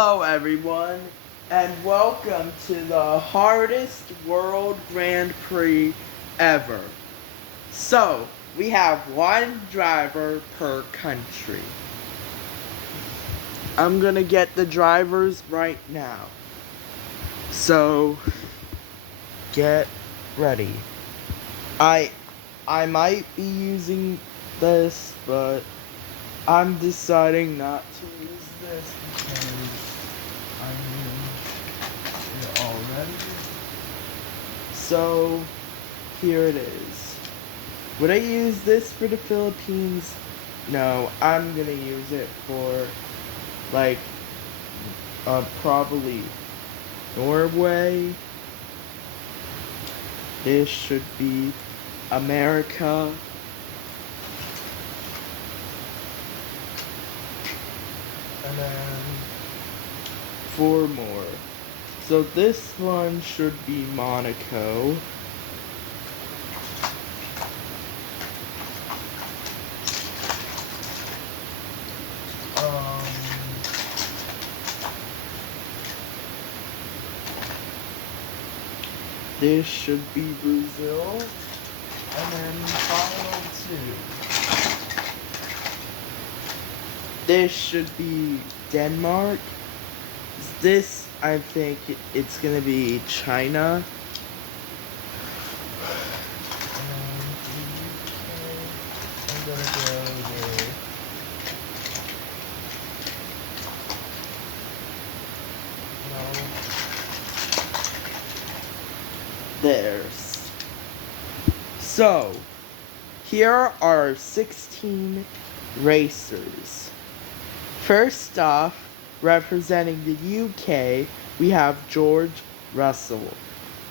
Hello everyone, and welcome to the hardest World Grand Prix ever. So, we have one driver per country. I'm gonna get the drivers right now. So, get ready. I might be using this, but I'm deciding not to use this because I knew it already. So, here it is. Would I use this for the Philippines? No, I'm gonna use it for, like, probably Norway. This should be America. And then 4 more. So this one should be Monaco. This should be Brazil. And then final 2. This should be Denmark. This, I think, it's gonna be China. I'm gonna go with theirs. So, here are 16 racers. First off, representing the UK, we have George Russell.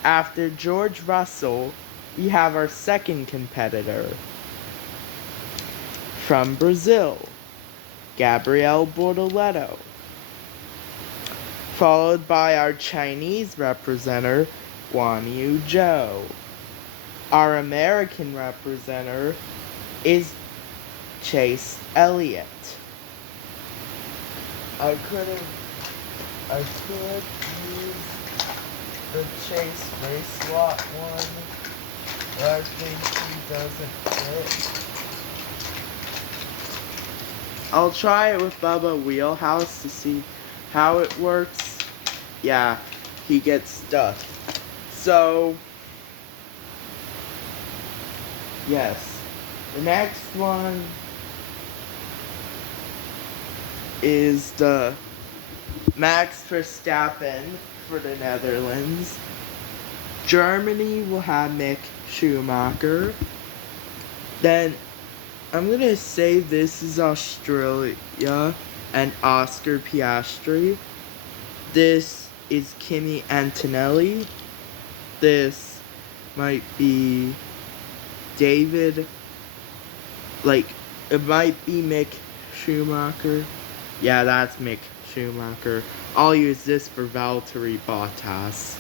After George Russell, we have our second competitor. From Brazil, Gabriel Bortoleto. Followed by our Chinese representative, Guan Yu Zhou. Our American representative is Chase Elliott. I could use the Chase Racelot one, but I think he doesn't fit. I'll try it with Bubba Wheelhouse to see how it works. Yeah, he gets stuck. So, yes. The next one is the Max Verstappen for the Netherlands. Germany will have Mick Schumacher. Then I'm gonna say this is Australia and Oscar Piastri. This is Kimi Antonelli. This might be David, it might be Mick Schumacher. Yeah, that's Mick Schumacher. I'll use this for Valtteri Bottas.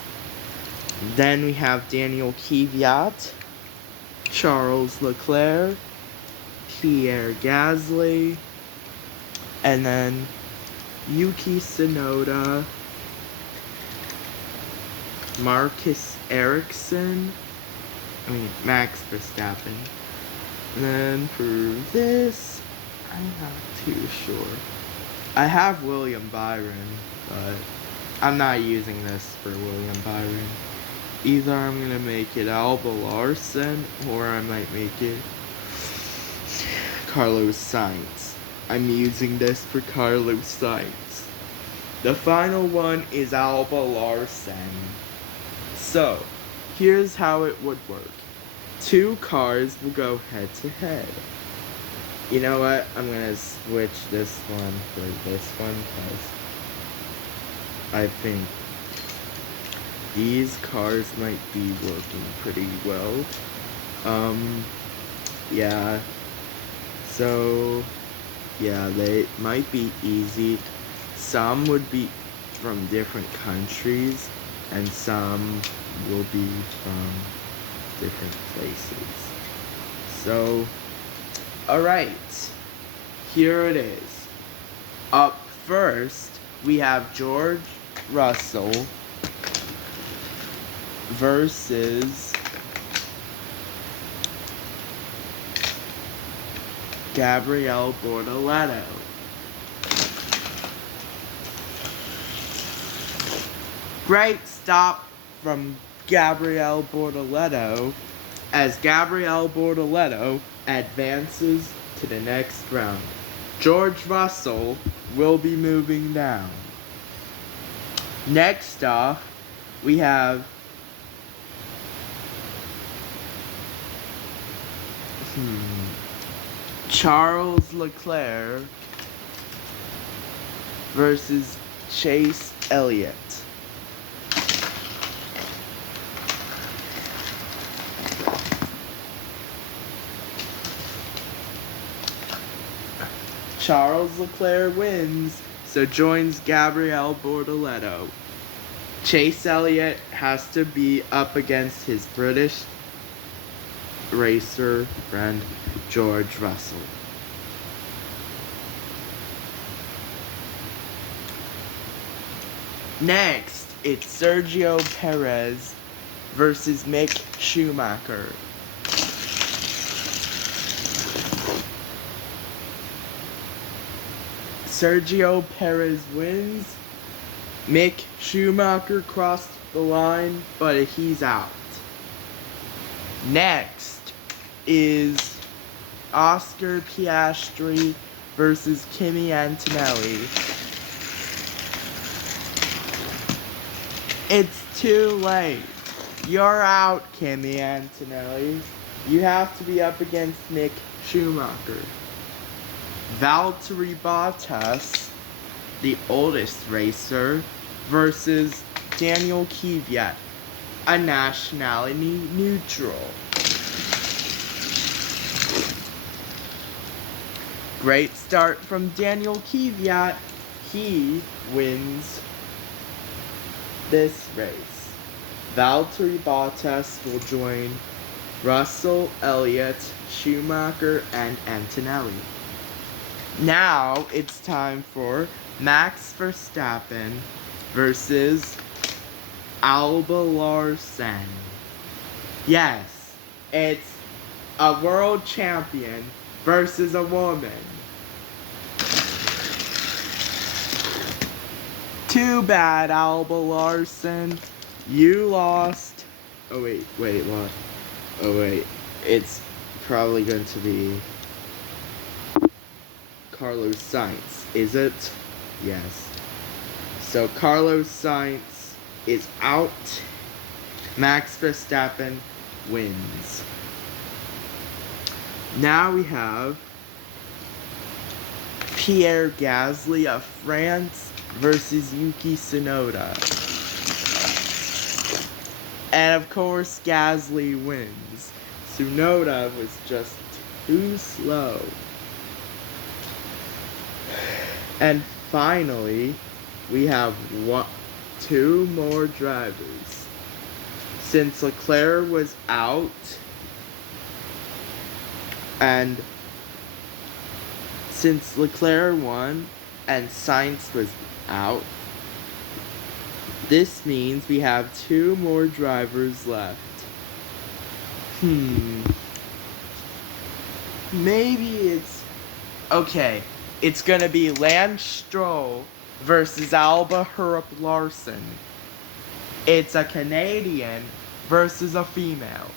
Then we have Daniel Kvyat, Charles Leclerc, Pierre Gasly, and then Yuki Tsunoda, Marcus Ericsson, Max Verstappen. And then for this, I'm not too sure. I have William Byron, but I'm not using this for William Byron. Either I'm gonna make it Alba Larson, or I might make it Carlos Sainz. I'm using this for Carlos Sainz. The final one is Alba Larson. So, here's how it would work. 2 cars will go head to head. You know what? I'm gonna switch this one for this one because I think these cars might be working pretty well. Yeah. So, yeah, they might be easy. Some would be from different countries, and some will be from different places. So, alright, here it is. Up first, we have George Russell versus Gabriel Bortoleto. Great stop from Gabriel Bortoleto, as Gabriel Bortoleto advances to the next round. George Russell will be moving down. Next off, we have Charles Leclerc versus Chase Elliott. Charles Leclerc wins, so joins Gabriel Bortoleto. Chase Elliott has to be up against his British racer friend, George Russell. Next, it's Sergio Perez versus Mick Schumacher. Sergio Perez wins. Mick Schumacher crossed the line, but he's out. Next is Oscar Piastri versus Kimi Antonelli. It's too late. You're out, Kimi Antonelli. You have to be up against Mick Schumacher. Valtteri Bottas, the oldest racer, versus Daniel Kvyat, a nationality neutral. Great start from Daniel Kvyat. He wins this race. Valtteri Bottas will join Russell, Elliott, Schumacher, and Antonelli. Now it's time for Max Verstappen versus Alba Larsen. Yes, it's a world champion versus a woman. Too bad, Alba Larsen. You lost. Oh wait, what? Oh wait, it's probably going to be Carlos Sainz, is it? Yes. So Carlos Sainz is out. Max Verstappen wins. Now we have Pierre Gasly of France versus Yuki Tsunoda. And of course, Gasly wins. Tsunoda was just too slow. And finally, we have two more drivers. Since Leclerc was out, and since Leclerc won and Sainz was out, this means we have two more drivers left. Maybe it's... Okay, it's gonna be Lance Stroll versus Alba Larsen. It's a Canadian versus a female.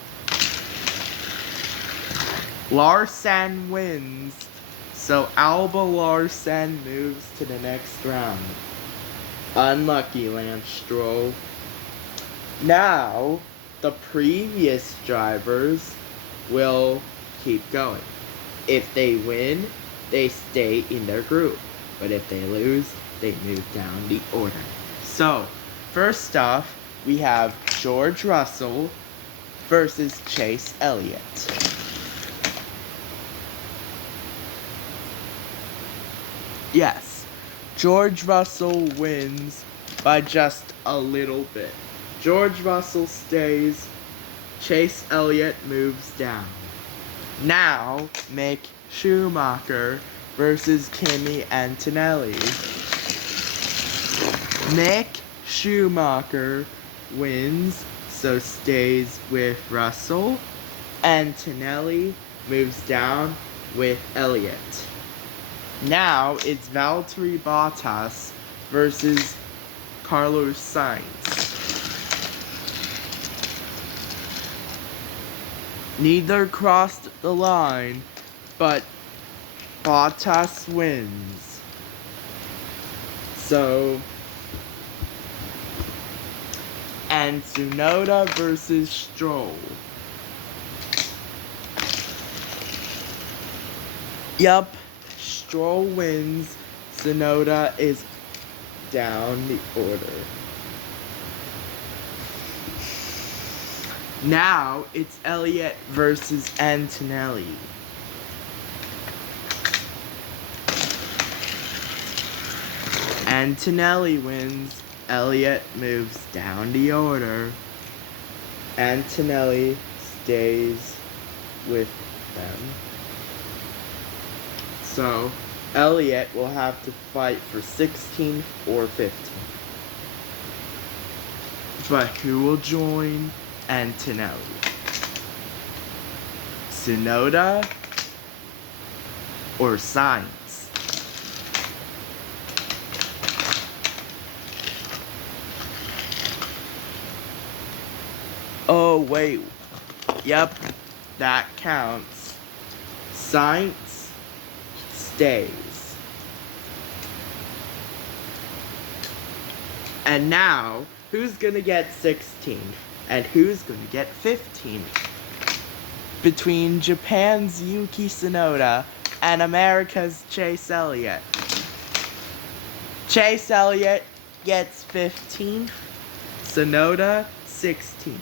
Larsen wins, so Alba Larsen moves to the next round. Unlucky, Lance Stroll. Now, the previous drivers will keep going. If they win, they stay in their group. But if they lose, they move down the order. So, first off, we have George Russell versus Chase Elliott. Yes, George Russell wins by just a little bit. George Russell stays, Chase Elliott moves down. Now, Mick Schumacher versus Kimi Antonelli. Mick Schumacher wins, so stays with Russell, and Antonelli moves down with Elliott. Now it's Valtteri Bottas versus Carlos Sainz. Neither crossed the line, but Bottas wins. So, and Tsunoda versus Stroll. Yup, Stroll wins. Tsunoda is down the order. Now it's Elliott versus Antonelli. Antonelli wins. Elliott moves down the order. Antonelli stays with them. So Elliott will have to fight for 16th or 15th. But who will join Antonelli? Tsunoda or Sainz? Oh wait, yep, that counts. Sainz stays. And now, who's gonna get 16th and who's gonna get 15th? Between Japan's Yuki Tsunoda and America's Chase Elliott. Chase Elliott gets 15th, Tsunoda 16th.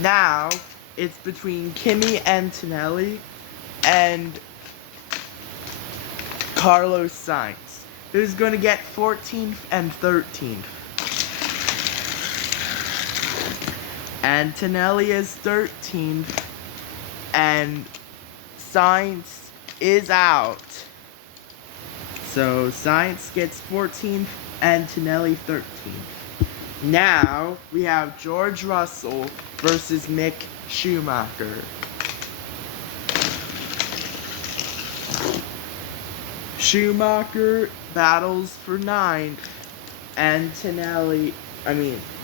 Now, it's between Kimi Antonelli and Carlos Sainz, who's going to get 14th and 13th. Antonelli is 13th, and Sainz is out. So Sainz gets 14th, Antonelli 13th. Now, we have George Russell versus Mick Schumacher. Schumacher battles for 9th.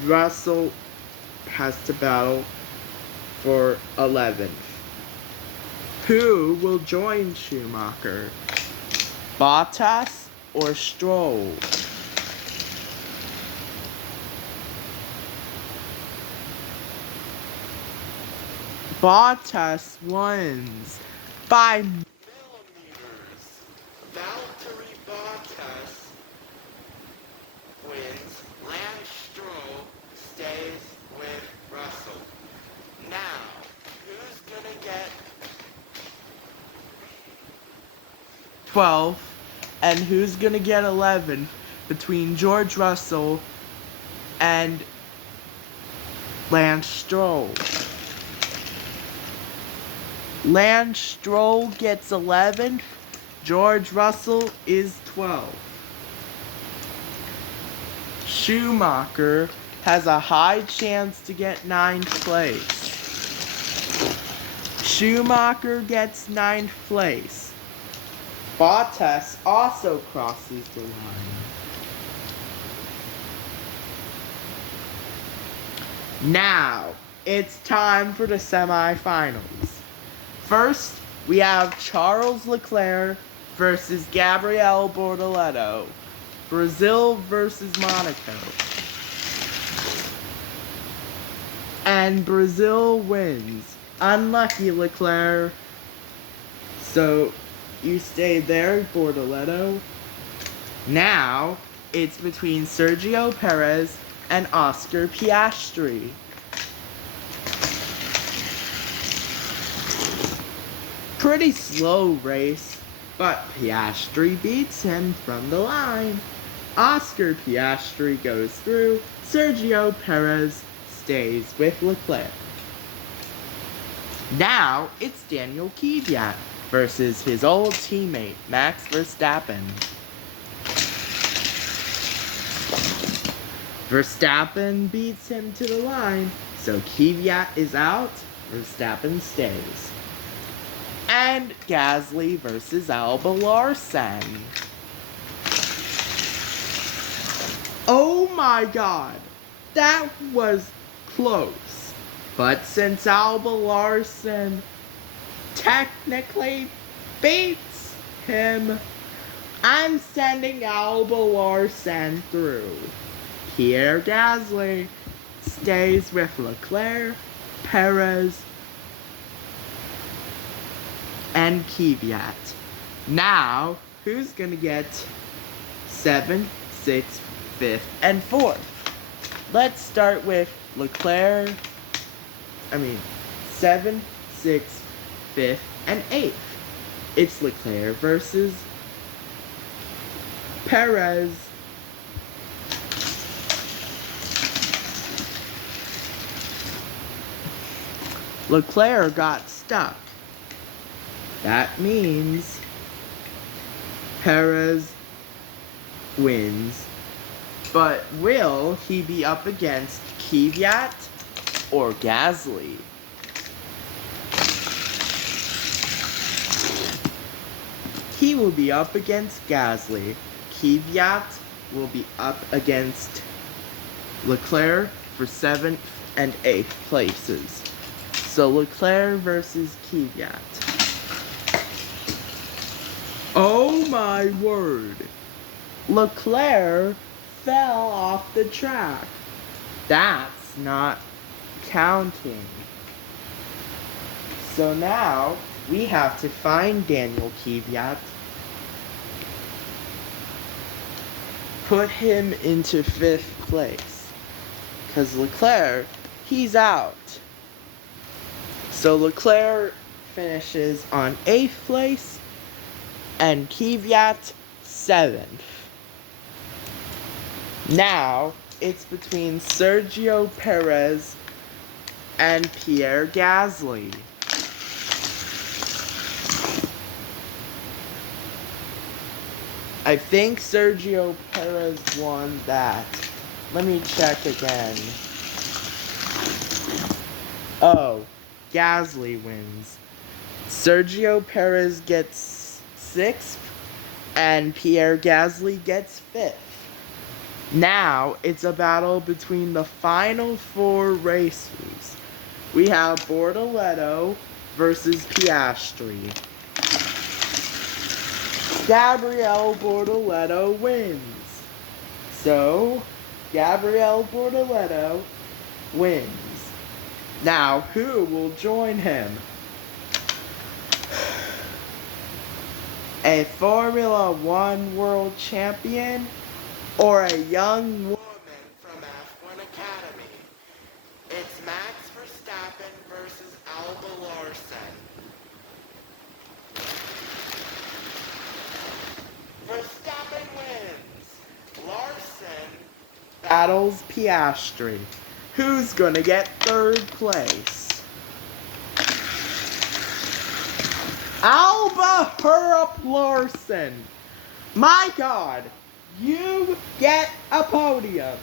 Russell has to battle for 11th. Who will join Schumacher? Bottas or Stroll? Bottas wins by millimeters. Valtteri Bottas wins. Lance Stroll stays with Russell. Now, who's gonna get 12th and who's gonna get 11th between George Russell and Lance Stroll? Lance Stroll gets 11th, George Russell is 12th. Schumacher has a high chance to get 9th place. Schumacher gets 9th place. Bottas also crosses the line. Now, it's time for the semifinals. First, we have Charles Leclerc versus Gabriel Bortoleto. Brazil versus Monaco. And Brazil wins. Unlucky Leclerc. So, you stay there, Bortoleto. Now, it's between Sergio Perez and Oscar Piastri. Pretty slow race, but Piastri beats him from the line. Oscar Piastri goes through, Sergio Perez stays with Leclerc. Now, it's Daniel Kvyat versus his old teammate, Max Verstappen. Verstappen beats him to the line, so Kvyat is out, Verstappen stays. And Gasly versus Alba Larsen. Oh my god, that was close. But since Alba Larsen technically beats him, I'm sending Alba Larsen through. Pierre Gasly stays with Leclerc, Perez, and Kvyat. Now, who's gonna get 7th, 6th, 5th, and 4th? Let's start with Leclerc. 7th, 6th, 5th, and 8th. It's Leclerc versus Perez. Leclerc got stuck. That means Perez wins. But will he be up against Kvyat or Gasly? He will be up against Gasly. Kvyat will be up against Leclerc for 7th and 8th places. So Leclerc versus Kvyat. Oh my word! Leclerc fell off the track. That's not counting. So now we have to find Daniel Kvyat, put him into 5th place, because Leclerc, he's out. So Leclerc finishes on 8th place, and Kvyat 7th. Now, it's between Sergio Perez and Pierre Gasly. I think Sergio Perez won that. Let me check again. Oh, Gasly wins. Sergio Perez gets 6th, and Pierre Gasly gets 5th. Now, it's a battle between the final 4 racers. We have Bortoleto versus Piastri. Gabriel Bortoleto wins. So, Gabriel Bortoleto wins. Now, who will join him? A Formula One world champion or a young woman from F1 Academy? It's Max Verstappen versus Alba Larsen. Verstappen wins. Larsen battles Piastri. Who's gonna get 3rd place? Alba Hurup Larsen. My god, you get a podium.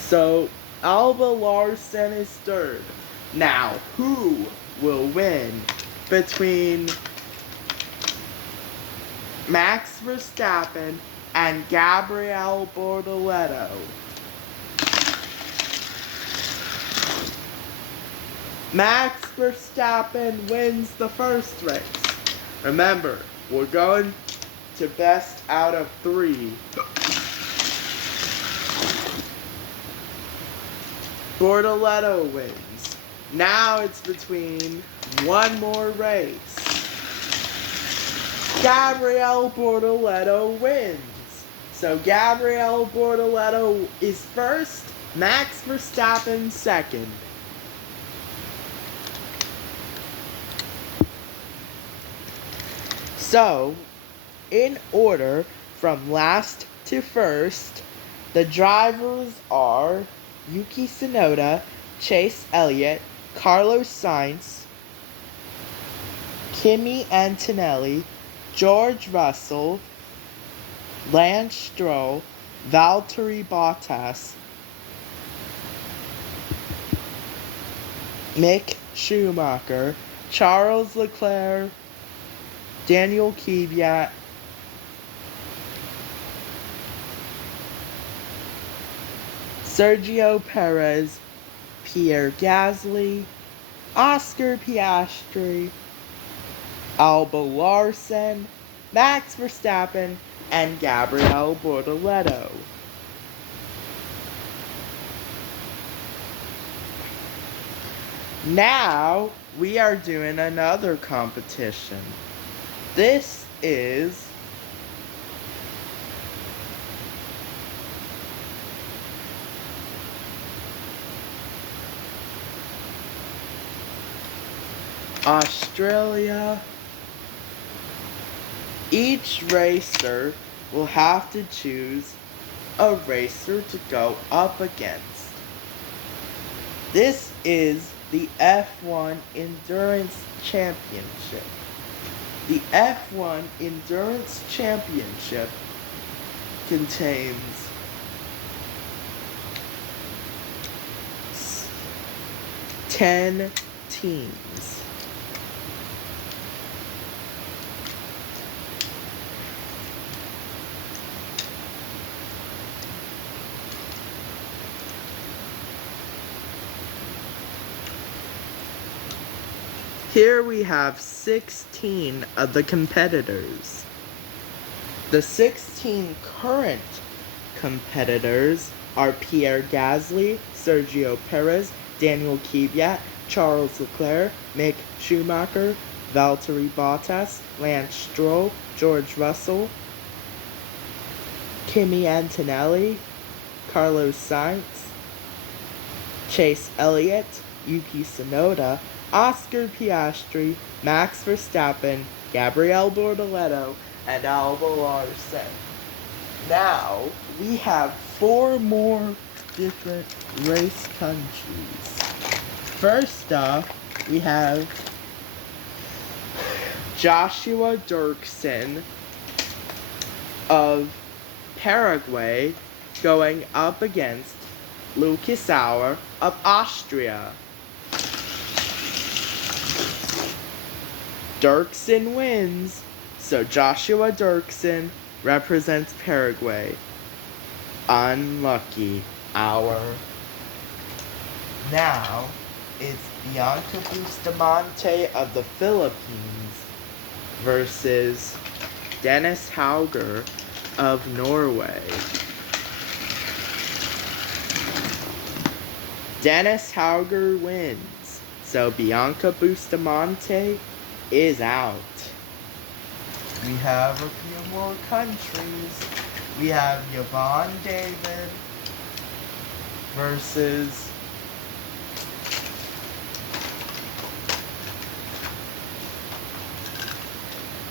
So, Alba Larsen is 3rd. Now, who will win between Max Verstappen and Gabriel Bortoleto? Max Verstappen wins the 1st race. Remember, we're going to best out of 3. Bortoleto wins. Now it's between one more race. Gabriel Bortoleto wins. So Gabriel Bortoleto is 1st, Max Verstappen 2nd. So, in order from last to 1st, the drivers are Yuki Tsunoda, Chase Elliott, Carlos Sainz, Kimi Antonelli, George Russell, Lance Stroll, Valtteri Bottas, Mick Schumacher, Charles Leclerc, Daniel Kvyat, Sergio Perez, Pierre Gasly, Oscar Piastri, Alba Larsen, Max Verstappen, and Gabriel Bortoleto. Now, we are doing another competition. This is Australia. Each racer will have to choose a racer to go up against. This is the F1 Endurance Championship. The F1 Endurance Championship contains 10 teams. Here we have 16 of the competitors. The 16 current competitors are Pierre Gasly, Sergio Perez, Daniel Kvyat, Charles Leclerc, Mick Schumacher, Valtteri Bottas, Lance Stroll, George Russell, Kimi Antonelli, Carlos Sainz, Chase Elliott, Yuki Tsunoda, Oscar Piastri, Max Verstappen, Gabriel Bortoleto, and Alba Larsen. Now, we have 4 more different race countries. First up, we have Joshua Dirksen of Paraguay going up against Lucas Auer of Austria. Dirksen wins, so Joshua Dirksen represents Paraguay. Unlucky Auer. Now, it's Bianca Bustamante of the Philippines versus Dennis Hauger of Norway. Dennis Hauger wins, so Bianca Bustamante is out. We have a few more countries. We have Yvonne David versus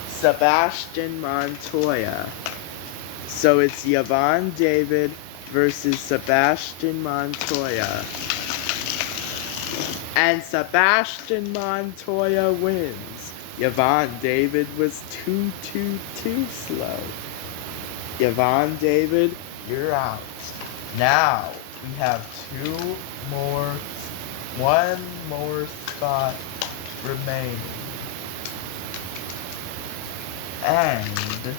Sebastian Montoya. So it's Yvonne David versus Sebastian Montoya. And Sebastian Montoya wins. Yvonne David was too slow. Yvonne David, you're out. Now, we have one more spot remaining. And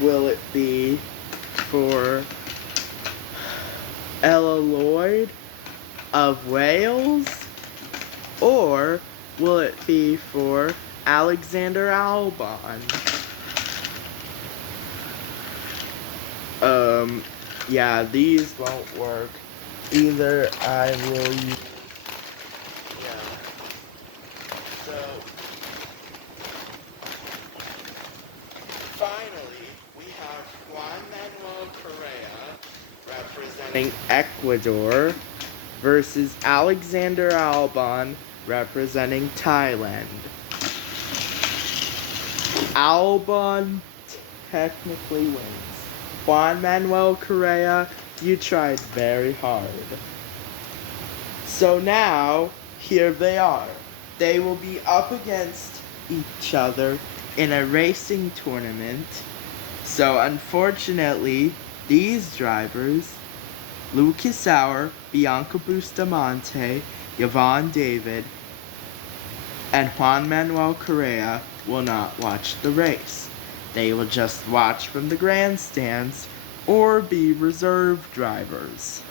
will it be for Ella Lloyd of Wales, or will it be for Alexander Albon? Yeah, these won't work. Either I will use, so, finally, we have Juan Manuel Correa representing Ecuador versus Alexander Albon representing Thailand. Albon technically wins. Juan Manuel Correa, you tried very hard. So now, here they are. they will be up against each other in a racing tournament. So unfortunately, these drivers, Lucas Sauer, Bianca Bustamante, Yvonne David, and Juan Manuel Correa will not watch the race. They will just watch from the grandstands or be reserve drivers.